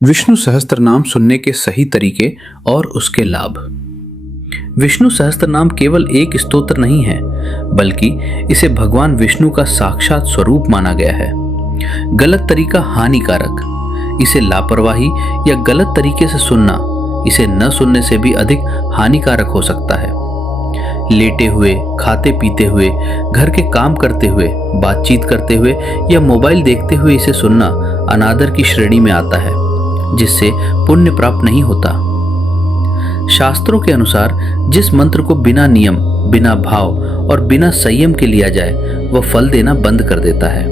विष्णु सहस्त्रनाम सुनने के सही तरीके और उसके लाभ। विष्णु सहस्त्रनाम केवल एक स्तोत्र नहीं है, बल्कि इसे भगवान विष्णु का साक्षात स्वरूप माना गया है। गलत तरीका हानिकारक, इसे लापरवाही या गलत तरीके से सुनना इसे न सुनने से भी अधिक हानिकारक हो सकता है। लेटे हुए, खाते पीते हुए, घर के काम करते हुए, बातचीत करते हुए या मोबाइल देखते हुए इसे सुनना अनादर की श्रेणी में आता है, जिससे पुण्य प्राप्त नहीं होता। शास्त्रों के अनुसार जिस मंत्र को बिना नियम, बिना भाव और बिना संयम के लिया जाए, वह फल देना बंद कर देता है।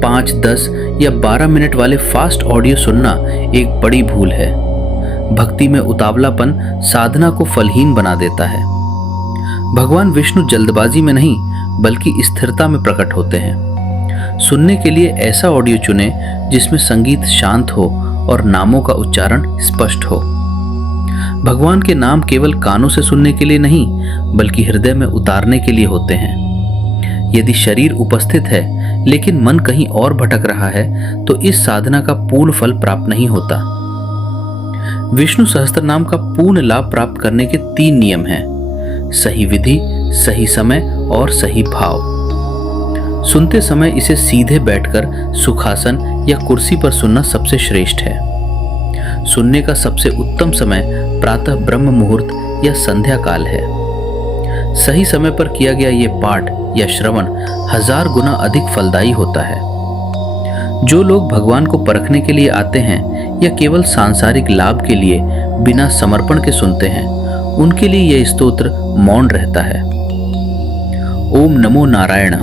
5, 10 या 12 मिनट वाले फास्ट ऑडियो सुनना एक बड़ी भूल है। भक्ति में उतावलापन साधना को फलहीन बना देता है। भगवान विष्णु जल्दबाजी में नहीं, बल्कि स्थिरता में प्रकट होते हैं। सुनने के लिए ऐसा ऑडियो चुनें जिसमें संगीत शांत हो और नामों का उच्चारण स्पष्ट हो। भगवान के नाम केवल कानों से सुनने के लिए नहीं, बल्कि हृदय में उतारने के लिए होते हैं। यदि शरीर उपस्थित है लेकिन मन कहीं और भटक रहा है, तो इस साधना का पूर्ण फल प्राप्त नहीं होता। विष्णु सहस्त्रनाम का पूर्ण लाभ प्राप्त करने के 3 नियम हैं: सही विधि, सही समय और सही भाव। सुनते समय इसे सीधे बैठकर सुखासन या कुर्सी पर सुनना सबसे श्रेष्ठ है। सुनने का सबसे उत्तम समय प्रातः ब्रह्म मुहूर्त या संध्या काल है। सही समय पर किया गया ये पाठ या श्रवण 1000 गुना अधिक फलदायी होता है। जो लोग भगवान को परखने के लिए आते हैं या केवल सांसारिक लाभ के लिए बिना समर्पण के सुनते हैं, उनके लिए यह स्तोत्र मौन रहता है। ओम नमो नारायण।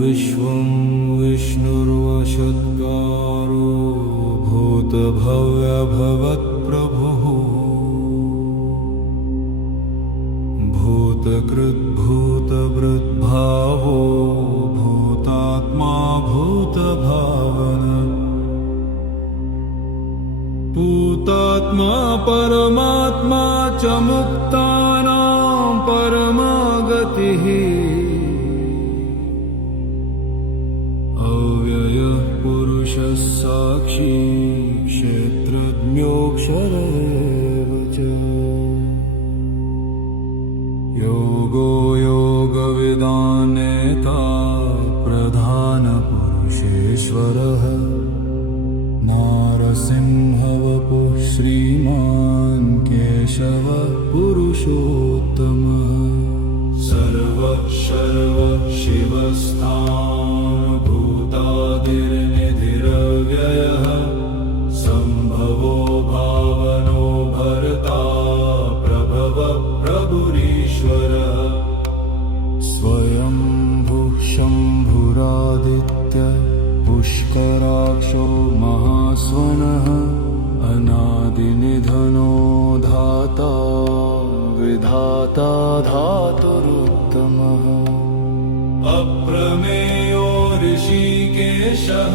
विश्वं विष्णुर्वशत्कारो भूतभव्यभवत्प्रभुः भूतकृद्भूतभृद्भावो भूतात्मा भूतभावना भूतात्मा परमात्मा च मुक्तानां परमा गतिः अव्ययः पुरुषः साक्षी क्षेत्रज्ञोऽक्षर एव च योगो योगविदानेता प्रधानपुरुषेश्वरः नारसिंहवपुः श्रीमान् केशवः पुरुषोत्तमः सर्व शिवस्थानभूतादिर्निधिरव्ययः सम्भवो भावनो भर्ता प्रभव प्रभुरीश्वरः स्वयंभुः शम्भुरादित्य पुष्कराक्षो महास्वनः अनादिनिधनो धाता विधाता धातुरुत्तमः अप्रमेयो ऋषिकेशः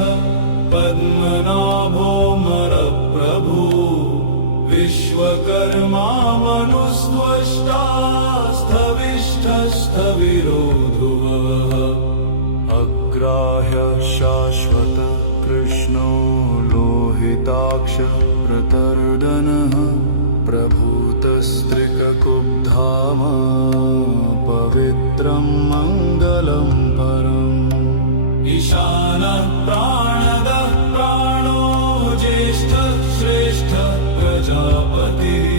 पद्मनाभो मरप्रभु विश्वकर्मा मनुस्त्वष्टा स्थविष्ठस्थविरो ध्रुवः अग्राह्य शाश्वत कृष्णो लोहिताक्ष प्रतर्दनः प्रभूतस्त्रिककुब्धाम पवित्रं मङ्गलं परम् ईशानः प्राणदः प्राणो ज्येष्ठः श्रेष्ठः प्रजापतिः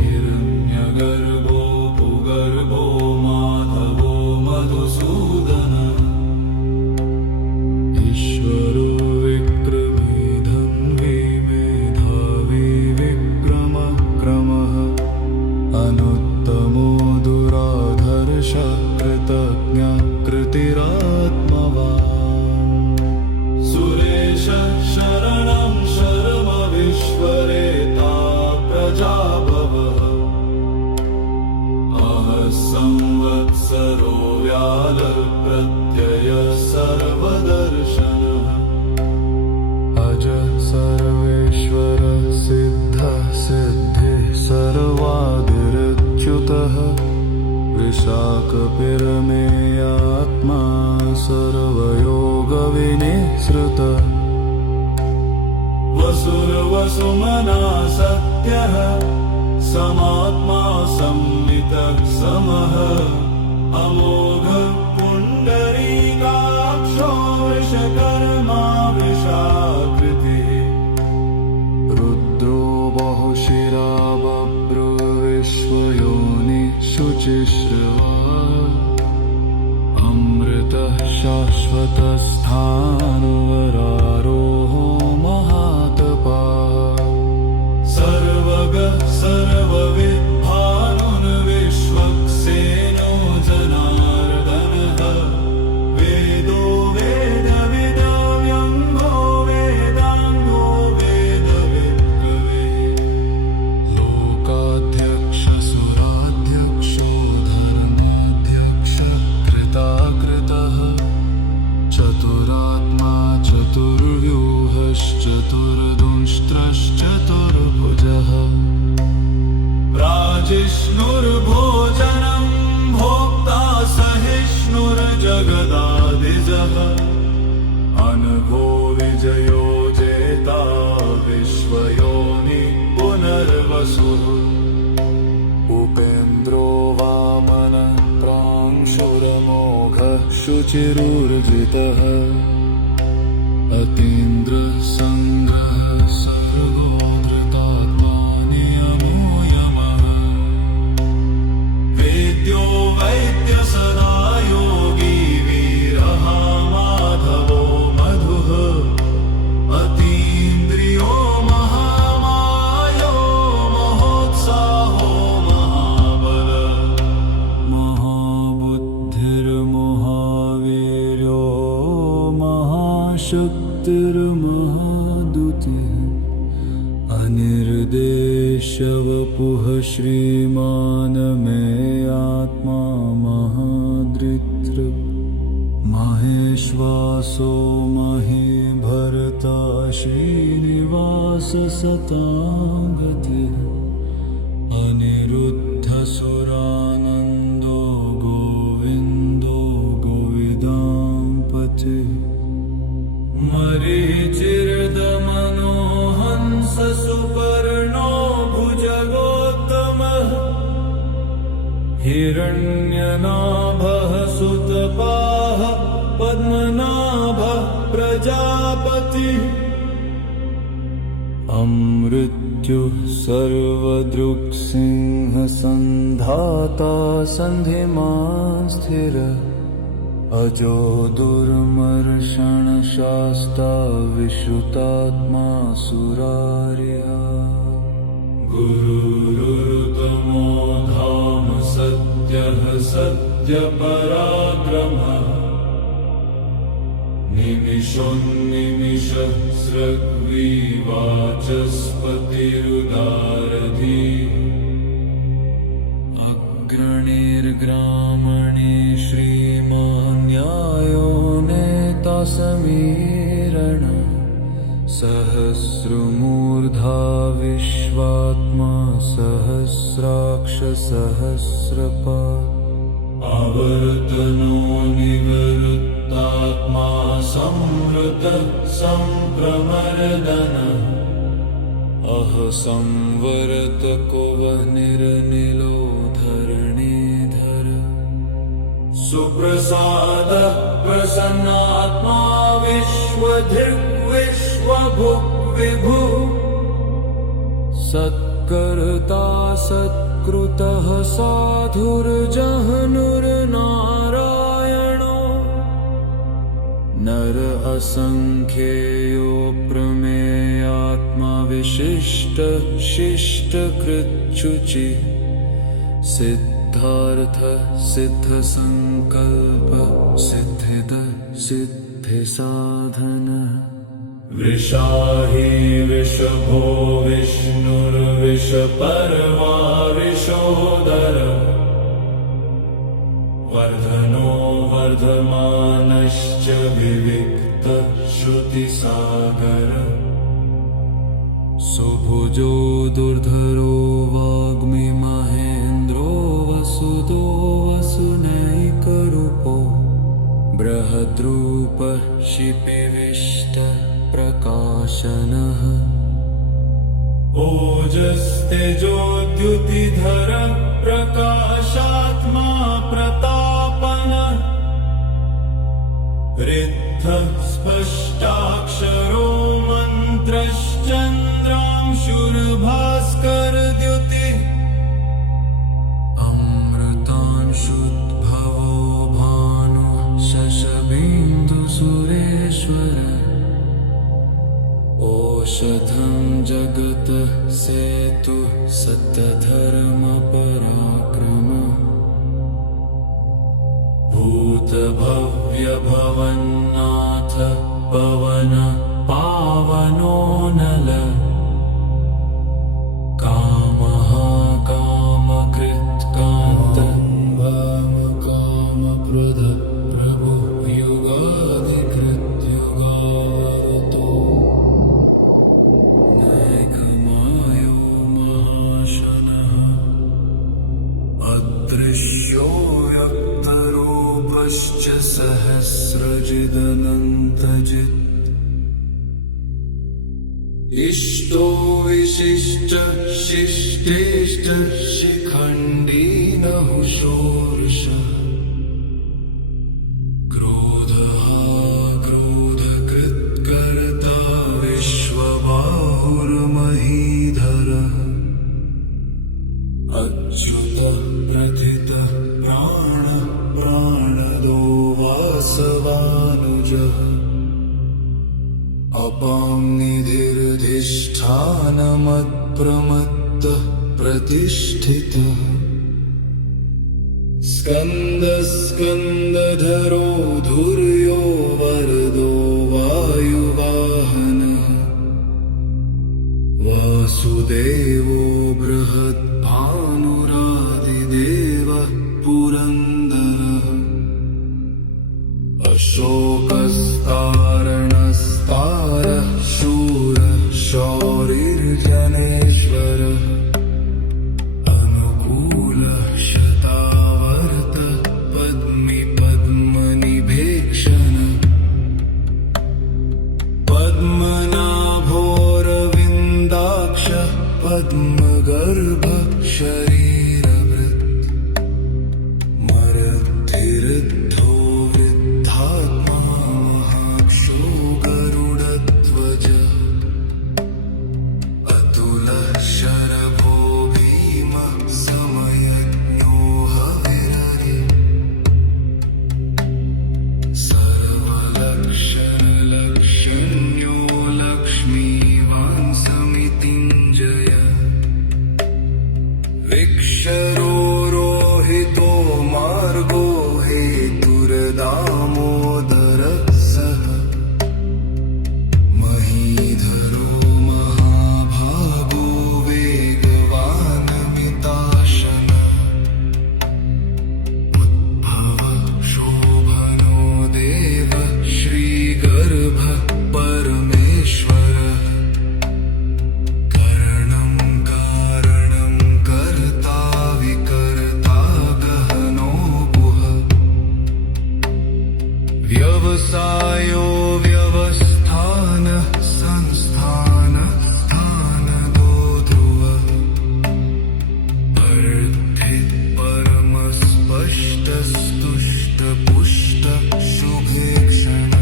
हिरण्यगर्भो भूगर्भो माधवो मधुसूदनः ईश्वरो विक्रमेधन्वी मेधावी विक्रमः क्रमः अनुत्तमो दुराधर्ष कृतज्ञ कृतिरात्मवान् सुरेशः शरणं शर्मविश्वरेता प्रजाभवः अहः संवत्सरो व्यालप्रत्ययः सर्वदर्शनः अज सर्वेश्वरः सिद्धः सिद्धिः सर्वादिरच्युतः शाकपिरमेयात्मा सर्वयोगविनिःसृत वसुर्वसुमना सत्यः समात्मा संवितः समः अमोघ पुण्डरीकाक्षो वृषकर्मा वृषाकृतिः रुद्रो बहुशिरा बभ्रुविश्वयोनि शुचिश्रवा अमृतः शाश्वतस्थाणुवरारोहो महातपा सर्वगः सर्वविद्भानुर्विश्वक्सेनो जनार्दनः वेदो वेदविदव्यङ्गो वेदाङ्गो वेदविद्कविः लोकाध्यक्षसुराध्यक्षो धर्माध्यक्ष कृताकृतः चतुरात्मा चतुर्व्यूहश्चतुर्दुष्ट्रश्चतुर्भुजः प्राजिष्णुर्भोजनं भोक्ता सहिष्णुर्जगदादिजः अनघो विजयो जेता विश्वयोनि पुनर्वसुः उपेन्द्रो वामन प्रांशुरमोघः शुचिरुर्जितः अतीन्द्रसङ्ग्रहः सर्गो धृतात्मा नियमो यमः वेद्यो वैद्य सदा योगी वीरः माधवो मधुः अतीन्द्रियो महामायो महोत्साहो महाबल महाबुद्धिर्महावीर्यो महाशक्तिर्महादुतिः अनिर्देशवपुः श्रीमान् मे आत्मा महाधृतृक् महेश्वासो महीभरता श्रीनिवाससतागतिः अनिरुद्धसुरानन्दो गोविन्दो गोविदाम्पतिः मरीचिर्दमनो हंस सुपर्णो भुजगोत्तमः हिरण्यनाभः सुतपाः पद्मनाभः प्रजापतिः अमृत्युः सर्वदृक्सिंहसन्धाता सन्धिमान् स्थिरः अजो दुर्मर्षणशास्ता विश्रुतात्मा सुरार्या गुरुरुतमो धाम सत्यः सत्यपराक्रमः निमिषोन्निमिषः स्रग्विवाचस्पतिरुदारधीः अग्रणीर्ग्रामणे श्रीमान् न्यायो नेता समीरण सहस्रमूर्धा विश्वात्मा सहस्राक्ष सहस्रपात् आवर्तनो निवृत्तात्मा संवृत संप्रमर्दन अह संवरत कुवनिर्निलो धरणीधर सुप्रसाद प्रसन्नात्मा विश्वधृक् विश्वभुक् विभु सत्कर्ता सत्कृतः साधुर्जहनुर्नारायणो नर असंख्येयो प्रमेयात्मा विशिष्ट शिष्टकृच्छुचि सिद्धार्थ सिद्धसंकल्प सिद्धिद सिद्धिसाधन वृषाहि वृषभो विष्णुर्विषपर्वा विशोदर वर्धनो वर्धमानश्च विविक्त श्रुतिसागर सुभुजो दुर्धरो वाग्मी महेन्द्रो वसुदो तद्रूप शिपिविष्ट प्रकाशनः ओजस्तेजोद्युतिधर प्रकाशात्मा प्रतापन ऋद्धः स्पष्टाक्षरो मन्त्रश्चन्द्रांशुर्भास्करद्युति अमृतांशुद्भवो भानु शशबिन्दुसुरेश्वर औषधं जगत सेतु सत्यधर्म पराक्रम भूतभव्य भवन्नाथ पवन पावनो नल कामः कामकृत्कान्त कामप्रद प्रभु युगादिकृत्युगावरतो नैकमायो महाशनः अदृश्यो व्यक्तरूपश्च सहस्रजिदनन्तजित् इष्टो विशिष्ट शिष्टेष्ट शिखण्डी नहुषोर्ष क्रोधः क्रोधकृत्कर्ता विश्वबाहुर्महीधर अच्युतः प्रथितः प्राण प्राणदो वासवानुजः अपां निधिर्धिष्ठानमत्प्रमत्तः प्रतिष्ठितः स्कन्दस्कन्दधरो धुर्यो वरदो वायुवाहनः वासुदेवो बृहद्भानुरादिदेवः पुरन्दरः अशोकस्तारणस्तारः शूरः शौरिर्जनेश्वरः अनुकूलः शतावर्त पद्मनिभेक्षण पद्मनाभोरविन्दाक्ष पद्मगर्भ शरीरवृत् मरद्धिरुद्धो वृद्धात्मा महाक्षो गरुडध्वज अतुलः शरभो भीम समयज्ञो हविररि सर्वलक्षणलक्षण्यो लक्ष्मीवान् समितिञ्जय विक्षरोहितो मार्गो हेतुर्दामोदरः सः महीधरो महाभागो वेगवानमिताशन उद्भवः शोभनो देव श्रीगर्भः परमेश्वरः करणं कारणं कर्ता विकर्ता गहनो गुह व्यवसायो व्यवस्थान संस्थान स्थानदो ध्रुवः अर्थित परमस्पष्टस्तुष्ट पुष्ट शुभेक्षण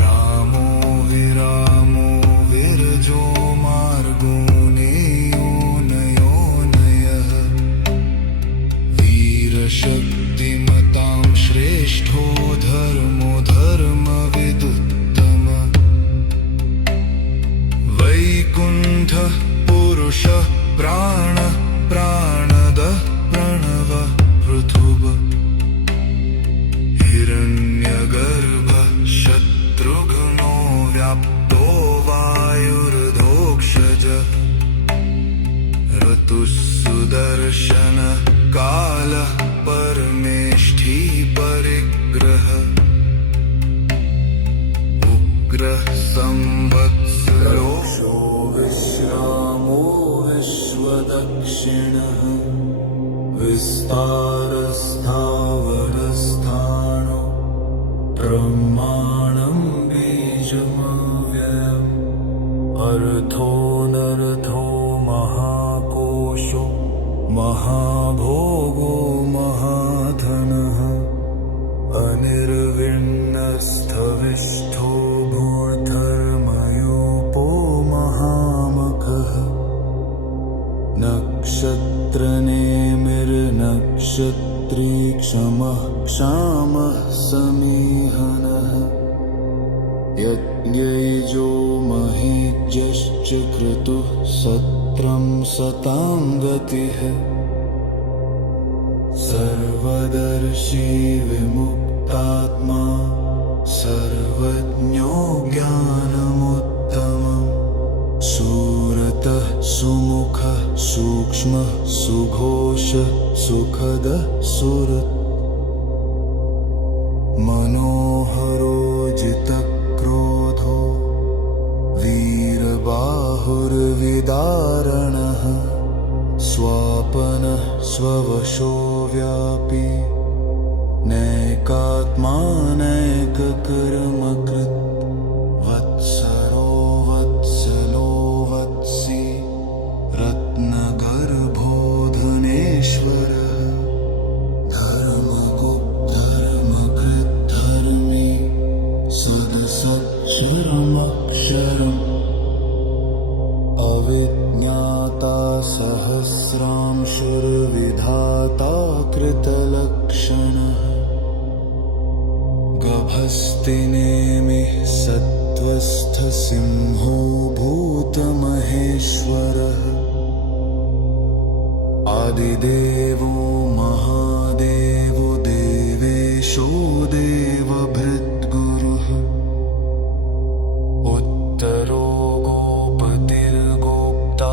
रामो विरामो विरजो मार्गो नेयोनयोनयः वीरशक्तिमतां श्रेष्ठो धर्मो धर्मविदुत्तम वैकुण्ठः पुरुषः प्राण प्राणदः प्रणवः पृथुः हिरण्यगर्भः शत्रुघ्नो व्याप्तो वायुर्धोक्षजः ऋतुः सुदर्शन कालः परमेष्ठी परिग्रह मैत्री क्षमः क्षामः समीहनः यज्ञैजो महीज्यश्च क्रतुः सत्रं सतां गतिः सर्वदर्शी विमुक्तात्मा सर्वज्ञो ज्ञानमुत्तमम् सुरतः सुमुखः सूक्ष्मः सुघोषः सुखदः सुहृत् मनोहरो जितक्रोधो वीरबाहुर्विदारणः स्वापनः स्ववशो व्यापी नैकात्मानैककर्मकृत् वत्सरो वत्सलो वत्सी रत्नगर्भो धनेश्वरः धर्मकृद्धर्मी सदसत्क्षरमक्षरम् अविज्ञाता सहस्रांशुर्विधाता कृतलक्षणः गभस्तिनेमिः सत्त्वस्थसिंहो भूतमहेश्वरः आदिदेवो महादेवो देवेशो देवभृद्गुरुः उत्तरो गोपतिर्गोप्ता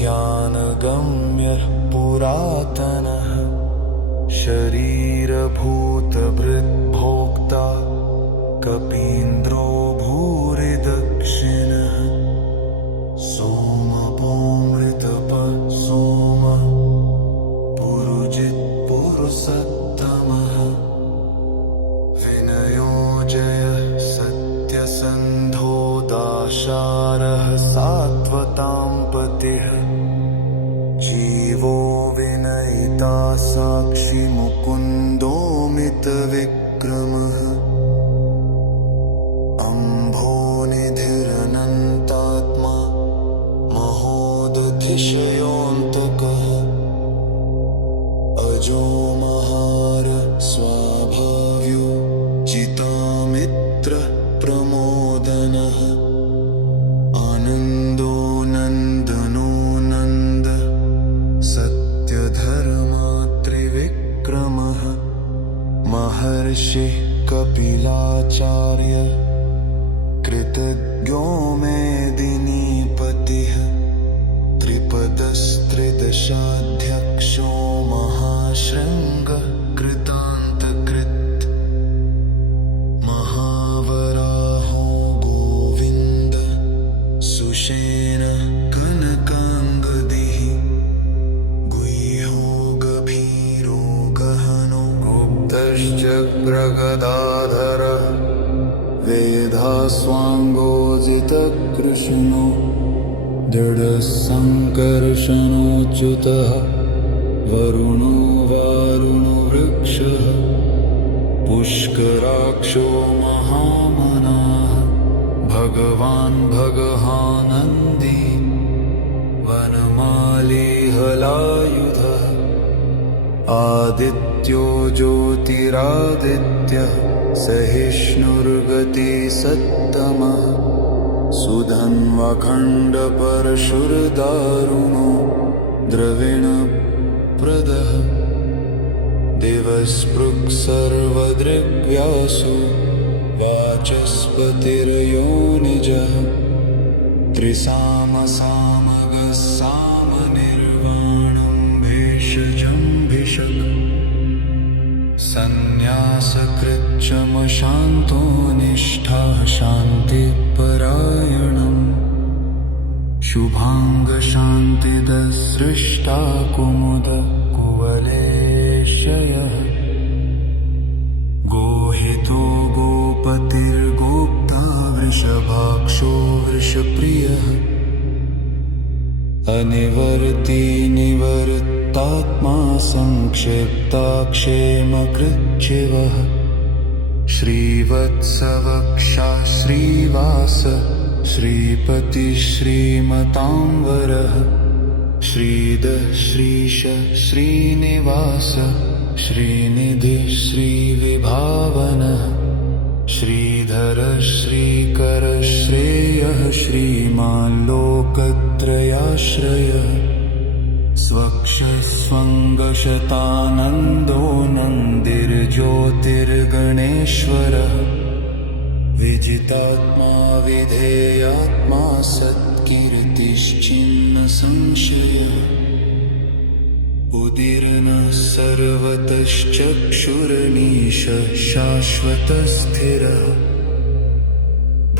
ज्ञानगम्यः पुरातनः शरीरभूतभृद्भोक्ता कपीन्द्रो भूरिदक्षिणः सोमपोमृतपः सोमः पुरुजित्पुरुषोत्तमः विनयो जयः सत्यसन्धो दाशारः सात्वतां पतिः जीवो विनयिता साक्षी मुकुन्दोमितविक्रमः अम्भोनिधिरनन्तात्मा महोदधिशयोऽन्तकः अजो महार स्वाभाव्यो जितामित्र प्रमोदनः आनन्दो नन्दनो नन्द सत्यधर्मात्रिविक्रमः महर्षिः कपिलाचार्य कृतज्ञो मेदिनीपतिः त्रिपदस्त्रिदशाध्यक्षो महाशृङ्गः कृतान्तकृत् महावराहो गोविन्द सुषेण कनकाङ्गदिः गुह्यो गभीरो गहनो गुप्तश्चक्रगदाधरः वेधास्वाङ्गोजितकृष्णो दृढसङ्कर्षणोच्युतः वरुणो वारुणो वृक्षः पुष्कराक्षो महामनाः भगवान् भगवानन्दी वनमाली हलायुधः आदित्यो ज्योतिरादित्यः सहिष्णुर्गतिसत्तमः सुधन्वखण्डपरशुरदारुणो द्रविणप्रदः दिवस्पृक्सर्वदृग्व्यासो वाचस्पतिर्योनिजः त्रिसामसामगसामनिर्वाणं भेषजं भिषक् सन्न्यासकृच्छमशान्तो निष्ठा शान्तिपरायणम् शुभाङ्गशान्तिदसृष्टा कुमुद कुवलेशयः गोहितो गोपतिर्गोप्ता वृषभाक्षो वृषप्रियः अनिवर्ती निवर्तात्मा संक्षिप्ताक्षेमकृच्छिवः श्रीवत्सवक्षा श्रीवास श्रीपतिः श्रीमतांवरः श्रीधः श्रीश श्रीनिवास श्रीनिधिः श्रीविभावनः श्रीधर श्रीकर श्रेयः श्रीमाल्लोकत्रयाश्रयः स्वक्षस्वङ्गशतानन्दो नन्दिर्ज्योतिर्गणेश्वरः विजितात्मा विधेयात्मा सत्कीर्तिश्चिन्न संशयः उदीर्णः सर्वतश्चक्षुर्निशः शाश्वतस्थिरः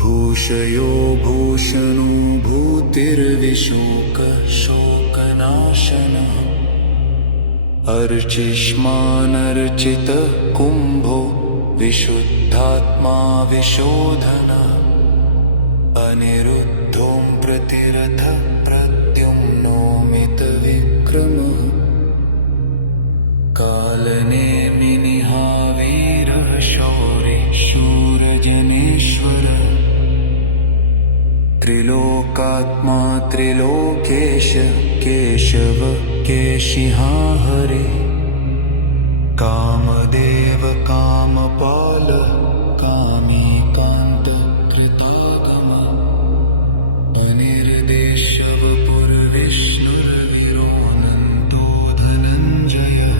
भूषयो भूषणो भूतिर्विशोकः शोकनाशनः अर्चिष्मानर्चितः कुम्भो विशुद्धात्मा विशोधनः अनिरुद्धों प्रतिरथः प्रद्युम्नोमितविक्रमः कालनेमिनिहावीरः शौरी शूरजनेश्वरः त्रिलोकात्मा त्रिलोकेश केशव केशिहा हरे कामदेव कामपाल कामीकान्तकृतागमः अनिर्देशवपुर्विष्णुर्विरोऽनन्तो धनञ्जयः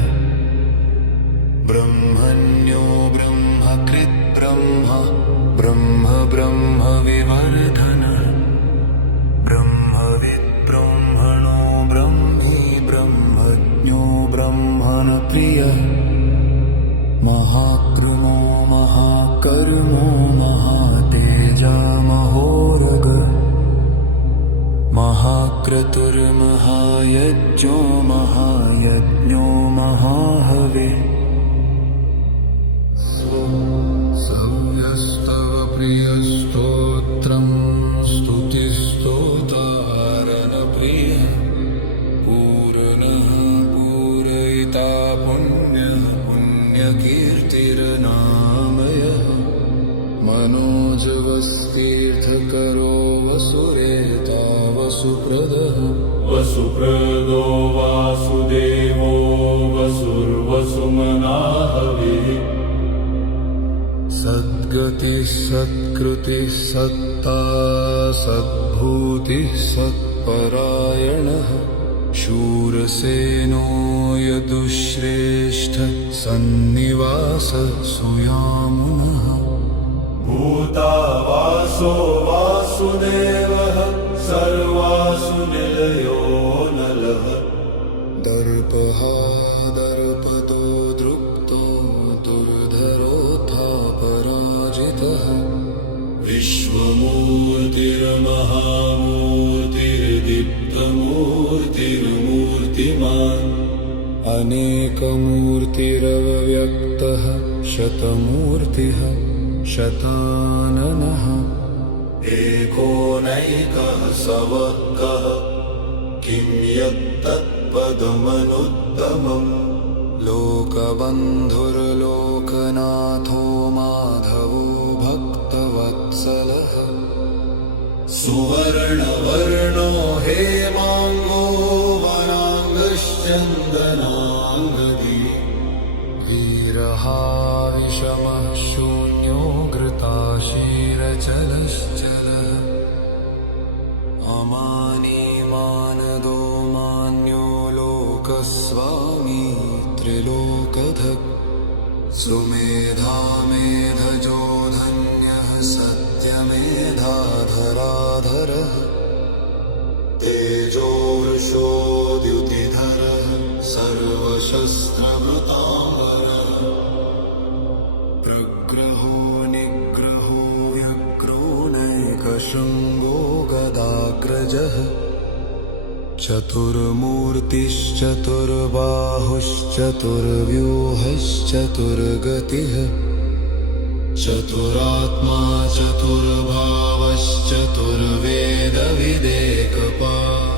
ब्रह्मण्यो ब्रह्मकृत् ब्रह्म ब्रह्म ब्रह्म विवर्धनः ब्रह्मविद् ब्रह्मणो ब्रह्मी ब्रह्मज्ञो ब्रह्मणप्रियः महाकृमो महाकर्मो महातेजा महोरग महाक्रतुर्महायज्ञो महायज्ञो महाहवे सव्यस्तव प्रियस्तोत्रं स्तुतिस्तोतारणप्रिय पूर्णः पूरयिता पुण्यः पुण्यकीर्तिर्नामयः मनोजवस्तीर्थकरो वसुरेता वसुप्रदः वसुप्रदो वासुदेवो वसुर्वसुमनाहवे सद्गतिः सत्कृतिः सत्ता सद्भूतिः सत्परायणः शूरसेनो यदुश्रेष्ठ सन्निवासः सुयामुनः भूतावासो वासुदेवः सर्वासु निलयो नलः दर्पहा दर्पदो दृप्तो दुर्धरोऽथा पराजितः विश्वमूर्तिर्महामूर्तिर्दीप्तमूर्तिर्मूर्तिमान् अनेकमूर्तिरव्यक्तः शतमूर्तिः शताननः एकोनैकः सवक्कः किं यत्तत्पदमनुत्तमम् लोकबन्धुर्लोकनाथो माधवो भक्तवत्सलः सुवर्णवर्णो हेमाङ्गो वराङ्गश्चन्दनाङ्गदी वीरहा विषमः शून्यो घृताशीरचलश्चलः अमानी मानदो मान्यो लोकस्वामी त्रिलोकधक् सुमेधा मेधजो धन्यः सत्यमेधाधराधरः तेजो वृषो द्युतिधरः सर्वशस्त्रभृताम्बरः प्रग्रहो निग्रहो व्यग्रो नैकशृङ्गो गदाग्रजः चतुर्मूर्तिश्चतुर्बाहुश्चतुर्व्यूहश्चतुर्गतिः चतुरात्मा चतुर्भावश्चतुर्वेदविदेकपाः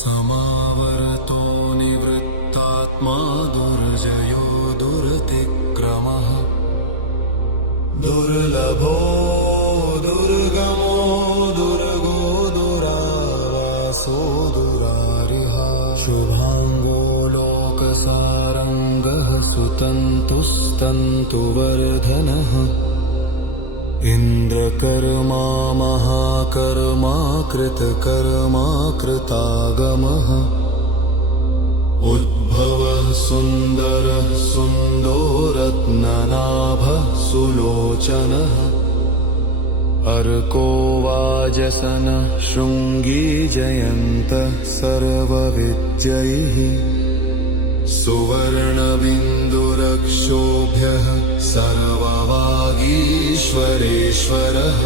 समावर्तो निवृत्तात्मा दुर्जयो दुरतिक्रमः दुर्लभो दुर्गमो दुर्गो दुरावासो दुरारिहा शुभाङ्गो लोकसारं सुतन्तुस्तन्तुवर्धनः इन्द्रकर्मा महाकर्मा कृतकर्मा कृतागमः उद्भवः सुन्दरः सुन्दो रत्ननाभः सुलोचनः अर्को वाजसनः शृङ्गी जयन्तः सर्वविजयैः सुवर्णबिन्दुरक्षोभ्यः सर्ववागीश्वरेश्वरः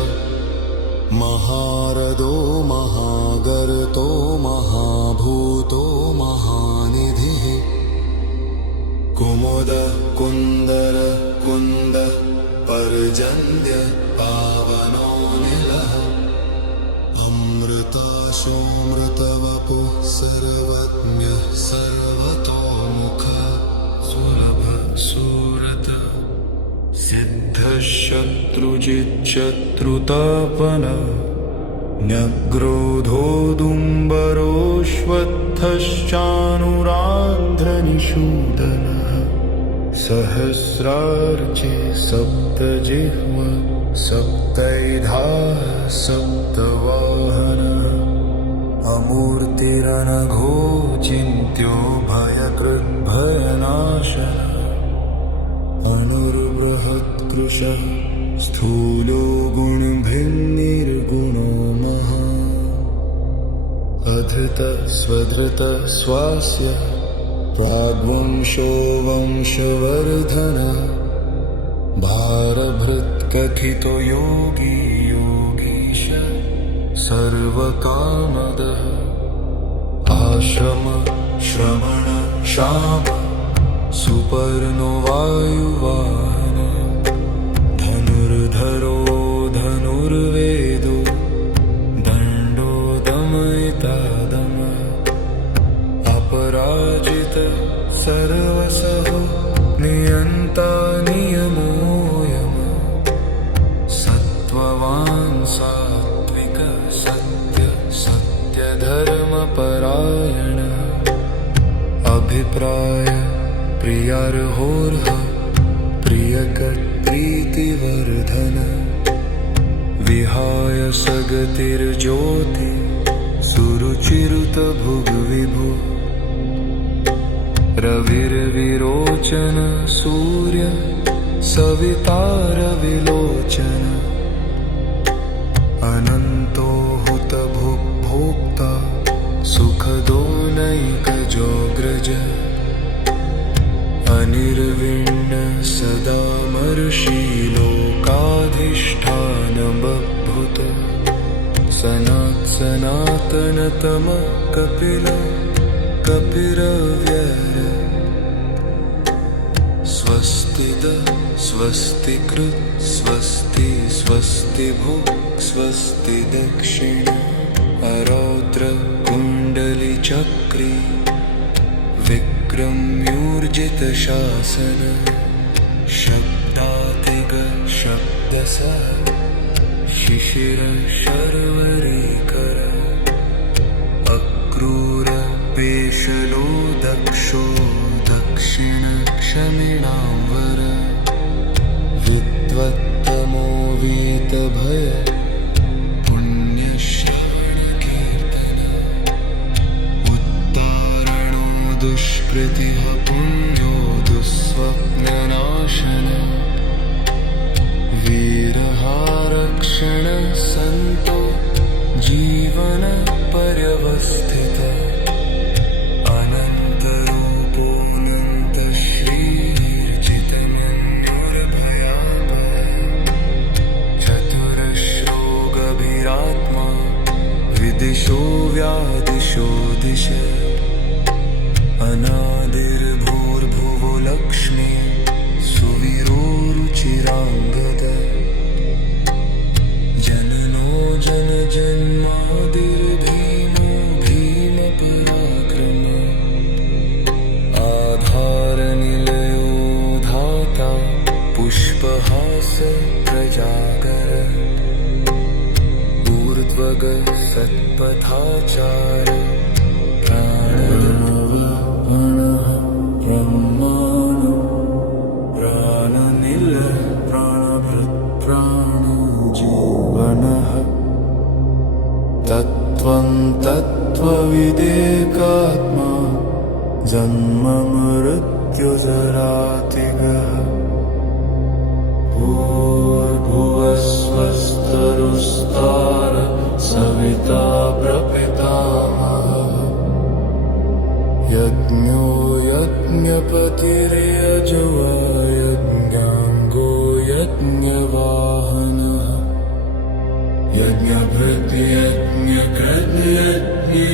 महारदो महागर्तो महाभूतो महानिधिः कुमुद कुन्दर कुन्द पर्जन्य पावनोऽनिलः अमृताशोऽमृतवपुः सर्वज्ञः सर्वतोमुखः सुलभः सुरत सिद्धशत्रुजिच्छत्रुतापनः न्यग्रोधोदुम्बरोऽश्वत्थश्चानुरान्ध्रनिषूदनः सहस्रार्चे सप्तजिह्व सप्तैधा सप्तवाहनः अमूर्तिरनघो चिन्त्यो भयकृद्भयनाशनः अणुर्बृहत्कृशः स्थूलो गुणभिन्निर्गुणो महान् अधृतः स्वधृतः स्वास्य प्राग्वंशो वंशवर्धनः भारभृत्कथितो योगी योगीश सर्वकामदः आश्रम श्रवण श्याम सुपर्णो वायुवाहन धनुर्धरो धनुर्वेदो दण्डो दमयिता दम अपराजित सर्वसः नियन्ता नियमोऽयम् सत्त्ववान् सात्विक सत्य सत्यधर्मपरायण अभिप्राय प्रियार्होर्ह प्रियकत्प्रीतिवर्धन विहाय सगतिर्ज्योति सुरुचिरुत भुग्विभु रविर्विरोचन सूर्य सवितारविलोचन अनन्तो हुत भोक्ता सुखदो नैकजोग्रज अनिर्विण्ण सदा मर्षिलोकाधिष्ठानबभूत सनातनतम कपिल कपिरव्यय स्वस्तिद स्वस्तिकृत् स्वस्ति स्वस्तिभुक् स्वस्ति दक्षिण अरौद्र कुण्डलिचक्री विक्रम्यूर्जित शासन शब्दातिग शब्दसः शिशिर शर्वरीकर अक्रूर पेशलो दक्षो दक्षिण क्षमिणांवर विद्वत्तमो वीतभय पुण्यश्रवणकीर्तन उत्तारणो दुष्कृतिः पुण्यो दुःस्वप्ननाशन वीरहारक्षण सन्तो जीवन पर्यवस्थित अनन्तरूपोऽनन्त श्रीर्जितमन्युर्भयापः चतुरश्लोकभिरात्मा विदिशो व्यादिशो दिश अनादिर्भूर्भुवो लक्ष्मी सुवीरो रुचिराङ्गद जननो जनजन्मादिर्भीमो भीमपराक्रम आधारनिलयो धाता पुष्पहास प्रजागर ऊर्ध्वग सत्पथाचार प्राणः ब्रह्माणो वनः तत्त्वं तत्त्वविदेकात्मा जन्ममृत्युजरातिगः भूर्भुवस्वस्तरुस्तार सविता प्रपितामहः यज्ञो यज्ञपतिर्यजुः यज्ञाङ्गो यज्ञवाहनः यज्ञभृत्यज्ञकृत् यज्ञी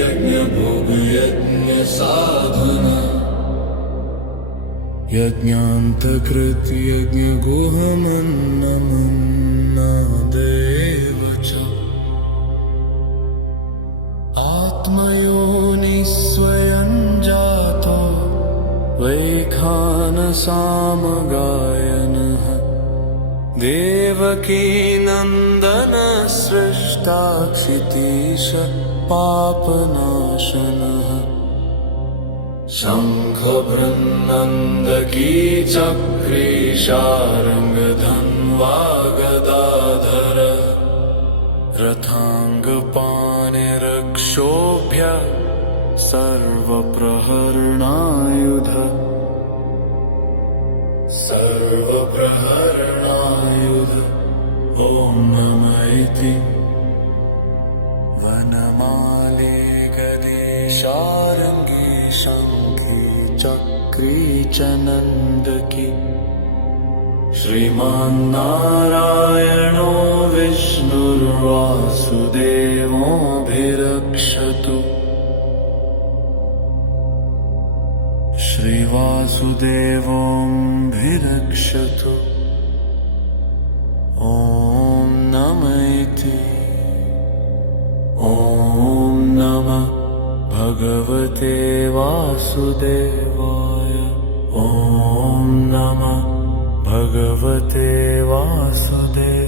यज्ञभोगयज्ञसाधनः यज्ञान्तकृत् यज्ञगुहमन्नमन्नादेव च आत्मयोनिः स्वयं जातो वैखानसामगायनः देवकीनन्दनसृष्टाक्षितीश पापनाशनः शङ्खबृन्नन्दकी चक्री शार्ङ्गधन्वा गदाधर रथाङ्गपाणिरक्षोभ्य सर्वप्रहरणायुध ॐ नमः इति वनमाले गदे शार्ङ्गी शङ्खी चक्री च नन्दकी श्रीमान्नारायणो विष्णुर्वासुदेवोऽभिरक्षतु श्रीवासुदेवोऽभिरक्षतु ॐ नमः इति ॐ नमः भगवते वासुदेवाय ॐ नमः भगवते वासुदेवाय।